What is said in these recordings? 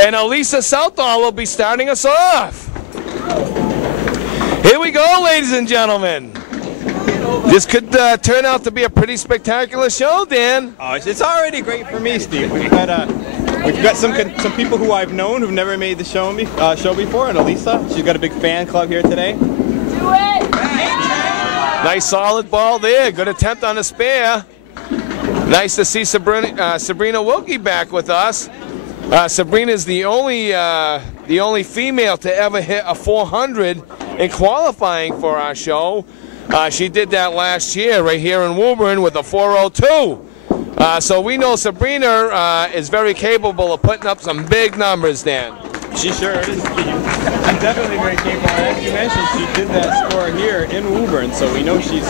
And Elisa Southall will be starting us off. Here we go, ladies and gentlemen. This could turn out to be a pretty spectacular show, Dan. Oh, it's already great for me, Steve. We've got some people who I've known who've never made the show before, and Elisa, she's got a big fan club here today. Do it! Nice solid ball there. Good attempt on the spare. Nice to see Sabrina Wilkie back with us. Sabrina's the only female to ever hit a 400 in qualifying for our show. She did that last year right here in Woburn with a 402. So we know Sabrina is very capable of putting up some big numbers, Dan. She sure is. She's definitely very capable. As you mentioned, she did that score here in Woburn, so we know she's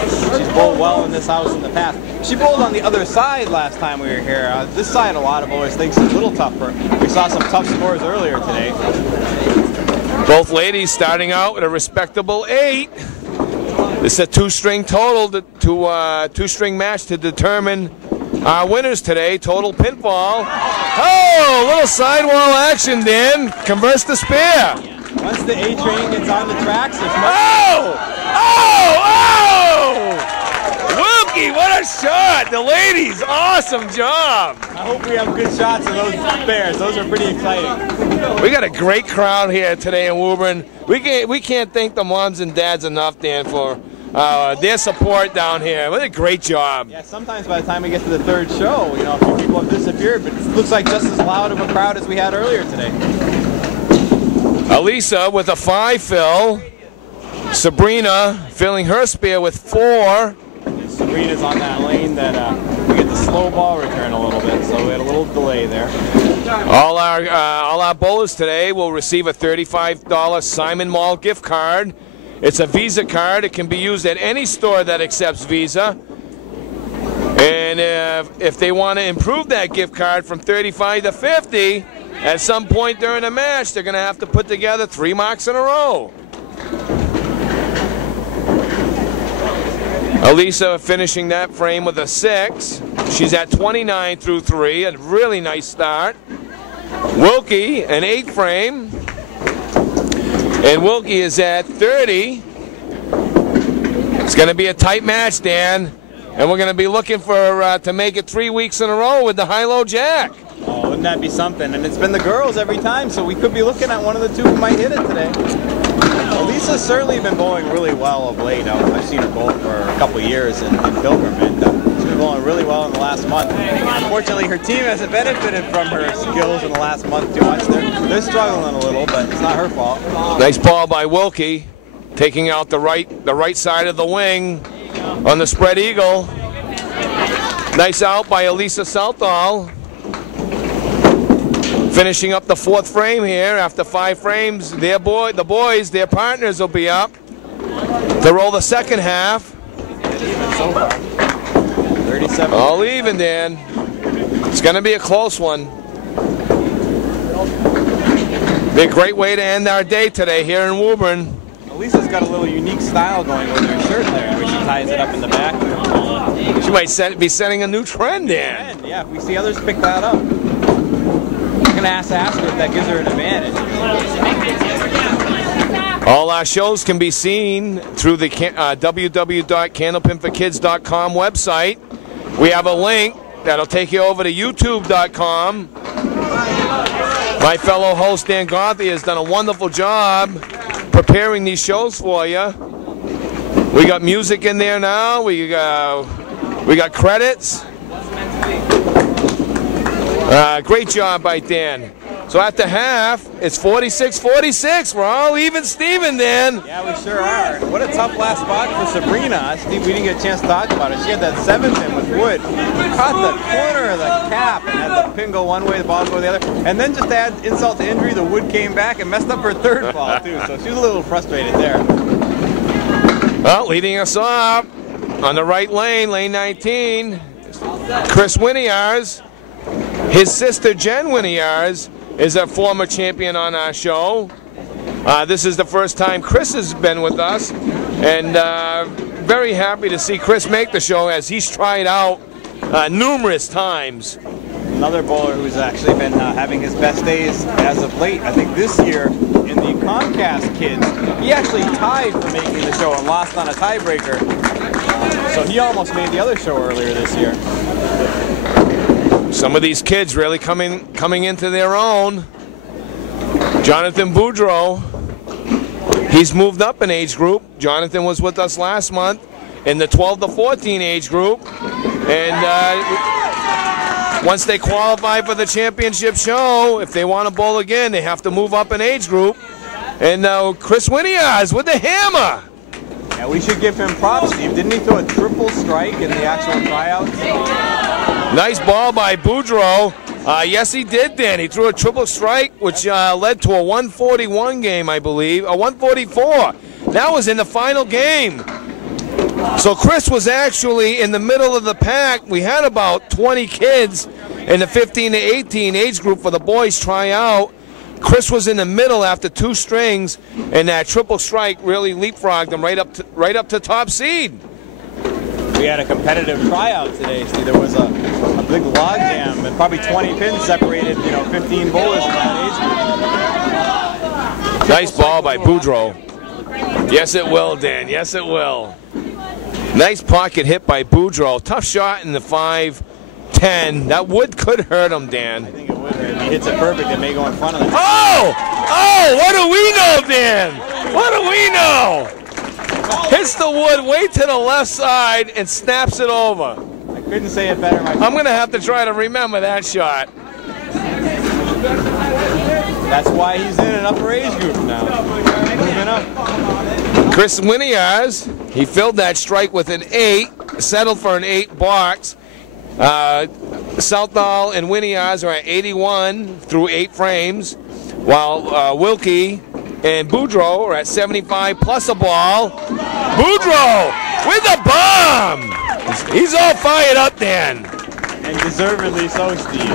bowled well in this house in the past. She bowled on the other side last time we were here. This side, a lot of bowlers think it's a little tougher. We saw some tough scores earlier today. Both ladies starting out with a respectable 8. This is a two-string total, two-string match to determine our winners today. Total pinfall. Oh, a little sidewall action, Dan. Converse the spare. Once the A train gets on the tracks, there's no... Wilkie, what a shot! The ladies, awesome job. I hope we have good shots of those spares. Those are pretty exciting. We got a great crowd here today in Woburn. We can't thank the moms and dads enough, Dan, for their support down here. What a great job. Yeah, sometimes by the time we get to the third show, you know, a few people have disappeared, but it looks like just as loud of a crowd as we had earlier today. Elisa with a 5 fill. Sabrina filling her spare with 4. Sabrina's on that lane that we get the slow ball return a little bit, so we had a little delay there. All our bowlers today will receive a $35 Simon Mall gift card. It's a Visa card. It can be used at any store that accepts Visa. And if they want to improve that gift card from 35 to 50, at some point during the match, they're going to have to put together 3 marks in a row. Elisa finishing that frame with a 6. She's at 29 through 3, a really nice start. Wilkie, an 8 frame. And Wilkie is at 30. It's going to be a tight match, Dan. And we're going to be looking for to make it 3 weeks in a row with the high-low jack. Oh, wouldn't that be something? And it's been the girls every time, so we could be looking at one of the two who might hit it today. Elisa's certainly been bowling really well of late. I've seen her bowl for a couple years in Pilgrim, and she's been bowling really well in the last month. Unfortunately, her team hasn't benefited from her skills in the last month too much. They're struggling a little, but it's not her fault. Nice ball by Wilkie, taking out the right side of the wing on the spread eagle. Nice out by Elisa Southall. Finishing up the 4th frame here. After 5 frames, their partners will be up to roll the second half. 37. All even, Dan. It's going to be a close one. Be a great way to end our day today here in Woburn. Elisa's got a little unique style going with her shirt there, where she ties it up in the back. She might be setting a new trend, Dan. Yeah, if we see others pick that up. I'm going to ask her if that gives her an advantage. All our shows can be seen through the www.candlepinforkids.com website. We have a link that'll take you over to youtube.com. My fellow host Dan Gothy has done a wonderful job preparing these shows for you. We got music in there now. We got credits. Great job by Dan. So at the half, it's 46-46. We're all even Steven, Dan. Yeah, we sure are. What a tough last spot for Sabrina. Steve, we didn't get a chance to talk about it. She had that 7 pin with wood. Caught the corner of the cap and had the pin go one way, the ball go the other. And then just to add insult to injury, the wood came back and messed up her 3rd ball, too. So she was a little frustrated there. Well, leading us off on the right lane, lane 19, Chris Winiars. His sister, Jen Winiars, is a former champion on our show. This is the first time Chris has been with us, and very happy to see Chris make the show as he's tried out numerous times. Another bowler who's actually been having his best days as of late. I think this year in the Comcast Kids, he actually tied for making the show and lost on a tiebreaker. So he almost made the other show earlier this year. Some of these kids really coming into their own. Jonathan Boudreau, he's moved up in age group. Jonathan was with us last month in the 12 to 14 age group. And once they qualify for the championship show, if they want to bowl again, they have to move up in age group. And now Chris Winiaz with the hammer. Yeah, we should give him props, Steve. Didn't he throw a triple strike in the actual tryouts? Nice ball by Boudreau. Yes, he did, Dan. He threw a triple strike, which led to a 141 game, I believe. A 144. That was in the final game. So Chris was actually in the middle of the pack. We had about 20 kids in the 15 to 18 age group for the boys try out. Chris was in the middle after 2 strings, and that triple strike really leapfrogged him right up to top seed. We had a competitive tryout today, Steve. There was a big log jam, and probably 20 pins separated, 15 bowlers in that age group. Nice ball by Boudreau. Yes, it will, Dan. Yes, it will. Nice pocket hit by Boudreau. Tough shot in the 5-10. That could hurt him, Dan. I think it would hurt. If he hits it perfect, it may go in front of him. Oh! Oh! What do we know, Dan? What do we know? Hits the wood way to the left side and snaps it over. I couldn't say it better myself. I'm going to have to try to remember that shot. That's why he's in an upper age group now. Moving up. Chris Winiaz, he filled that strike with an 8, settled for an 8 box. Southall and Winiaz are at 81 through 8 frames, while Wilkie and Boudreau are at 75 plus a ball. Boudreau with a bomb! He's all fired up, Dan. And deservedly so, Steve.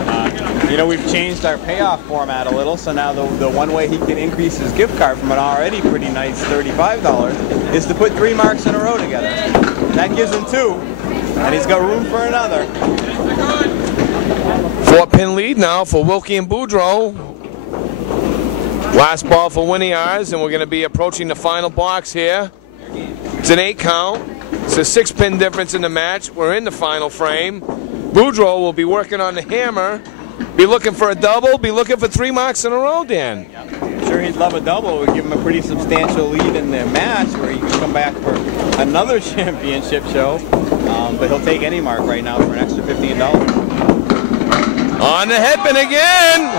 We've changed our payoff format a little, so now the one way he can increase his gift card from an already pretty nice $35 is to put 3 marks in a row together. That gives him 2, and he's got room for another. 4-pin lead now for Wilkie and Boudreau. Last ball for Winiaz, and we're going to be approaching the final box here. It's an 8 count. It's a 6-pin difference in the match. We're in the final frame. Boudreau will be working on the hammer. Be looking for a double. Be looking for 3 marks in a row, Dan. Yeah. I'm sure he'd love a double. It would give him a pretty substantial lead in the match where he can come back for another championship show. But he'll take any mark right now for an extra $15. On the headpin again.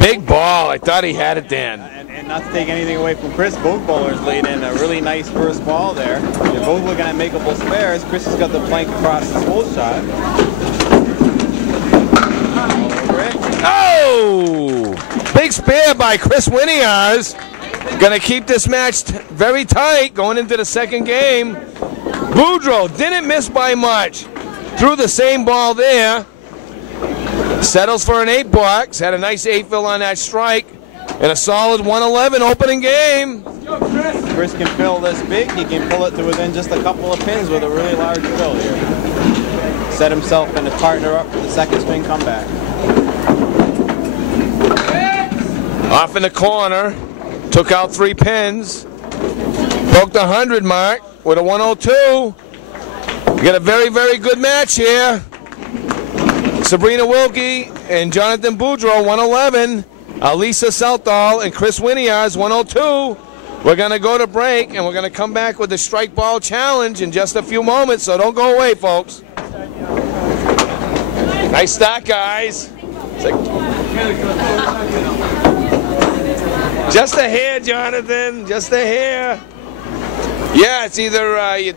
Big ball. I thought he had it, Dan. And not to take anything away from Chris, both bowlers laid in a really nice first ball there. They're both looking at makeable spares. Chris has got the plank across his whole shot. Oh! Big spare by Chris Winiaz. Going to keep this match very tight going into the second game. Boudreau didn't miss by much. Threw the same ball there. Settles for an 8 box. Had a nice 8 fill on that strike. And a solid 111 opening game. Chris can fill this big. He can pull it to within just a couple of pins with a really large fill here. Set himself and his partner up for the second swing comeback. Off in the corner. Took out 3 pins. Broke the 100 mark with a 102. We got a very, very good match here. Sabrina Wilkie and Jonathan Boudreau, 111. Alisa Southall and Chris Winiaz, 102. We're going to go to break, and we're going to come back with the strike ball challenge in just a few moments, so don't go away, folks. Nice start, guys. Just a hair, Jonathan. Just a hair. Yeah, it's either you